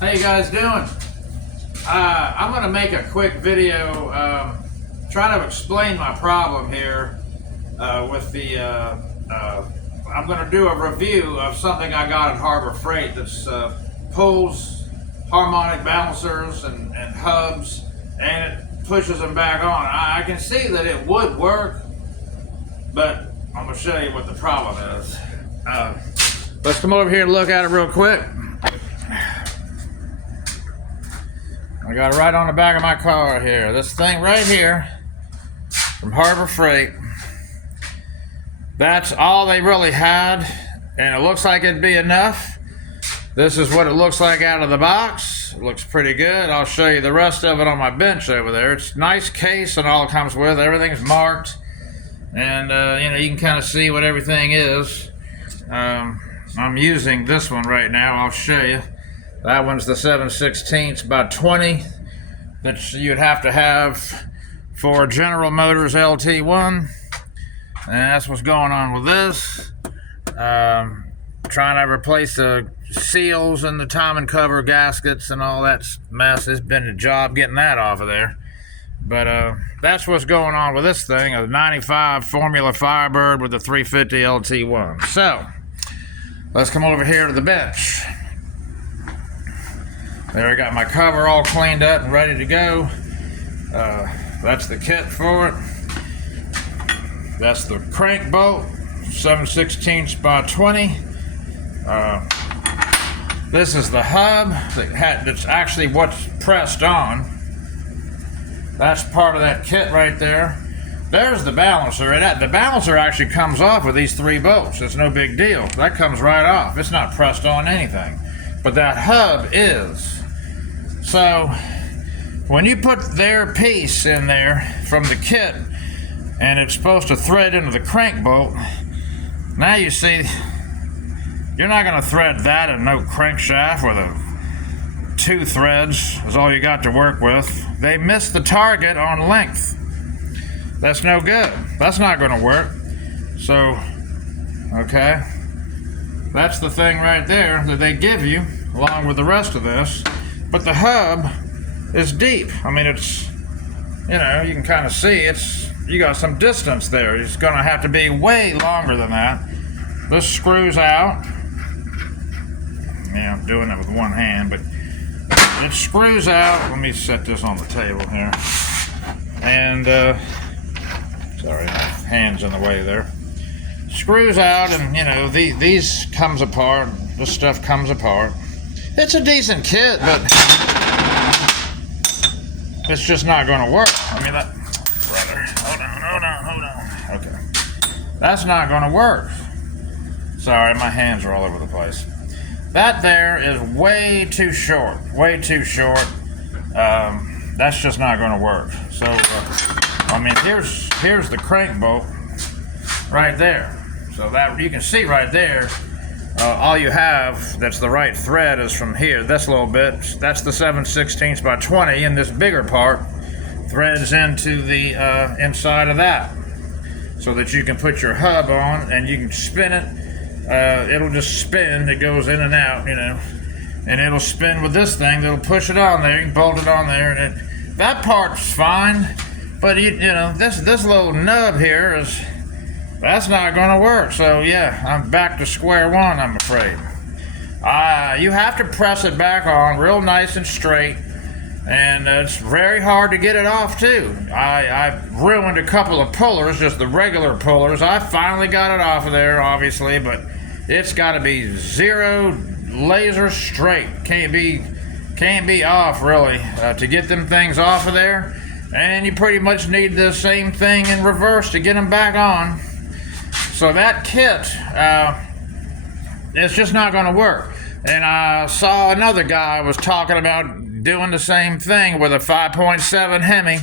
How you guys doing? I'm going to make a quick video trying to explain my problem here with the I'm going to do a review of something I got at Harbor Freight that's pulls harmonic balancers and hubs, and it pushes them back on. I can see that it would work, but I'm going to show you what the problem is. Let's come over here and look at it real quick. I got it right on the back of my car here. This thing right here from Harbor Freight. That's all they really had, and it looks like it'd be enough. This is what it looks like out of the box. It looks pretty good. I'll show you the rest of it on my bench over there. It's a nice case and all it comes with. Everything's marked, and you can kind of see what everything is. I'm using this one right now. I'll show you. That one's the 7/16 by 20 that you'd have to have for General Motors LT1. And that's what's going on with this. Trying to replace the seals and the timing cover gaskets and all that mess. It's been a job getting that off of there. But that's what's going on with this thing, a 95 Formula Firebird with the 350 LT1. So, let's come over here to the bench. There, I got my cover all cleaned up and ready to go. That's the kit for it. That's the crank bolt, 7/16 by 20. This is the hub that's actually what's pressed on. That's part of that kit right there. There's the balancer. The balancer actually comes off with these 3 bolts. It's no big deal. That comes right off. It's not pressed on anything. But that hub is. So, when you put their piece in there from the kit, and it's supposed to thread into the crank bolt, now you see, you're not going to thread that in no crankshaft with 2 threads is all you got to work with. They missed the target on length. That's no good. That's not going to work. So, okay, that's the thing right there that they give you along with the rest of this. But the hub is deep. I mean, it's, you can kind of see you got some distance there. It's going to have to be way longer than that. This screws out. Yeah, I'm doing it with one hand, but it screws out. Let me set this on the table here. And, sorry, my hand's in the way there. Screws out, and, these comes apart. This stuff comes apart. It's a decent kit, but it's just not going to work. I mean, hold on. Okay. That's not going to work. Sorry, my hands are all over the place. That there is way too short. Way too short. That's just not going to work. So, here's the crank bolt right there. So that you can see right there. All you have that's the right thread is from here, this little bit. That's the 7/16 by 20, and this bigger part threads into the inside of that, so that you can put your hub on and you can spin it. It'll just spin. It goes in and out, and it'll spin with this thing. That'll push it on there. You can bolt it on there, and that part's fine. But this little nub here is. That's not going to work. So yeah, I'm back to square one, I'm afraid. You have to press it back on real nice and straight, and it's very hard to get it off too. I ruined a couple of pullers, just the regular pullers. I finally got it off of there, obviously, but it's got to be 0 laser straight. Can't be off really to get them things off of there. And you pretty much need the same thing in reverse to get them back on. So that kit, it's just not going to work. And I saw another guy was talking about doing the same thing with a 5.7 Hemi.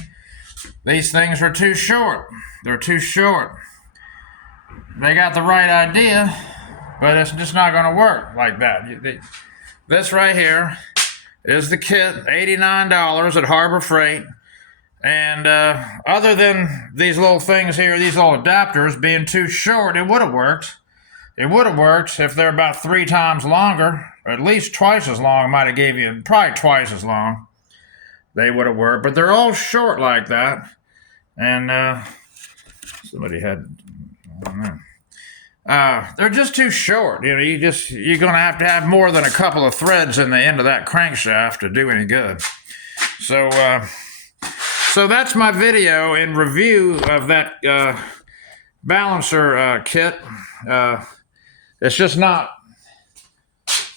These things are too short. They're too short. They got the right idea, but it's just not going to work like that. This right here is the kit, $89 at Harbor Freight. And other than these little things here, these little adapters being too short, it would have worked. It would have worked if they're about 3 times longer. or at least twice as long. Might have gave you probably twice as long. They would have worked, but they're all short like that. And somebody had, I don't know. They're just too short. You know, you're going to have more than a couple of threads in the end of that crankshaft to do any good. So, so that's my video in review of that balancer kit. It's just not.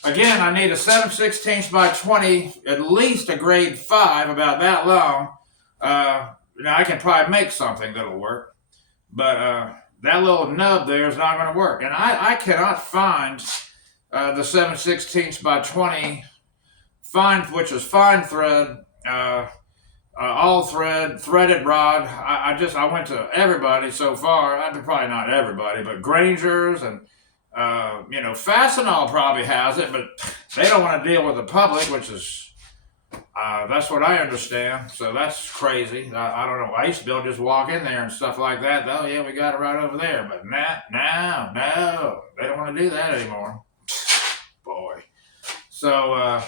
Again, I need a 7/16 by 20, at least a grade 5, about that long. Now I can probably make something that'll work, but that little nub there is not going to work. And I cannot find the 7/16 by 20 which is fine thread, all thread, threaded rod. I went to everybody so far. Probably not everybody, but Granger's and Fastenal probably has it, but they don't want to deal with the public, which is that's what I understand. So that's crazy. I don't know. I used to be able to just walk in there and stuff like that. Oh yeah, we got it right over there. But no, they don't want to do that anymore. Boy. So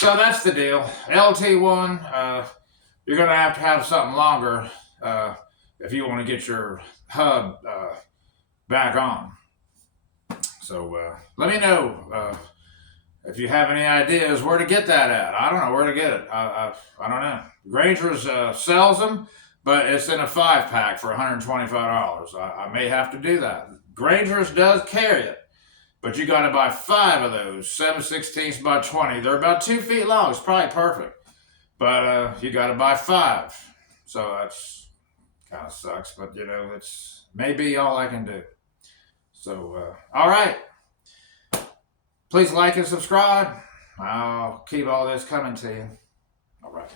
that's the deal. LT1. You're gonna have to have something longer if you want to get your hub back on. So let me know if you have any ideas where to get that at. I don't know where to get it. I don't know. Granger's sells them, but it's in a 5-pack for $125. I may have to do that. Granger's does carry it, but you got to buy 5 of those 7/16 by 20. They're about 2 feet long. It's probably perfect, but you got to buy 5. So that's kind of sucks, but it's maybe all I can do. So, all right. Please like and subscribe. I'll keep all this coming to you. All right.